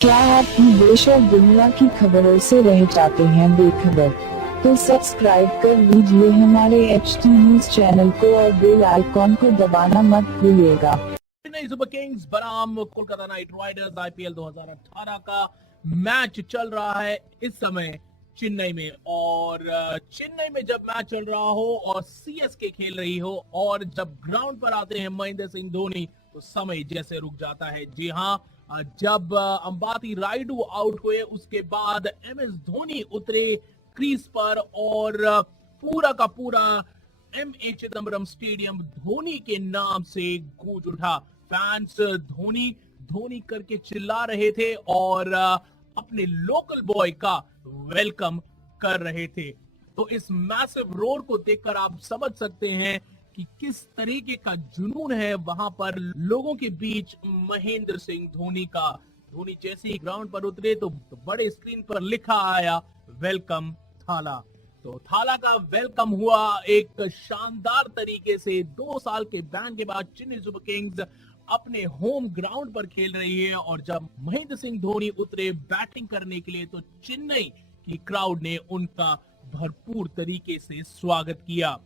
क्या आप भी देश और दुनिया की खबरों से रह जाते हैं बेखबर? तो सब्सक्राइब कर लीजिए हमारे HT न्यूज चैनल को और बेल आइकॉन को दबाना मत भूलिएगा। चेन्नई सुपर किंग्स बनाम कोलकाता नाइट राइडर्स IPL 2018 का मैच चल रहा है इस समय चेन्नई में। और चेन्नई में जब मैच चल रहा हो और CSK खेल रही हो और जब ग्राउंड पर आते हैं महेंद्र सिंह धोनी तो समय जैसे रुक जाता है। जी हाँ, जब अंबाती रायडू आउट हुए उसके बाद MS धोनी उतरे क्रीज पर और पूरा का पूरा MA चिदम्बरम स्टेडियम धोनी के नाम से गूंज उठा। फैंस धोनी धोनी करके चिल्ला रहे थे और अपने लोकल बॉय का वेलकम कर रहे थे। तो इस मैसिव रोर को देखकर आप समझ सकते हैं कि किस तरीके का जुनून है वहां पर लोगों के बीच महेंद्र सिंह धोनी का। धोनी जैसे ही ग्राउंड पर उतरे तो बड़े स्क्रीन पर लिखा आया वेलकम थाला। तो थाला का वेलकम हुआ एक शानदार तरीके से। 2 साल के बैन के बाद चेन्नई सुपर किंग्स अपने होम ग्राउंड पर खेल रही है और जब महेंद्र सिंह धोनी उतरे बैटिंग करने के लिए तो चेन्नई की क्राउड ने उनका भरपूर तरीके से स्वागत किया।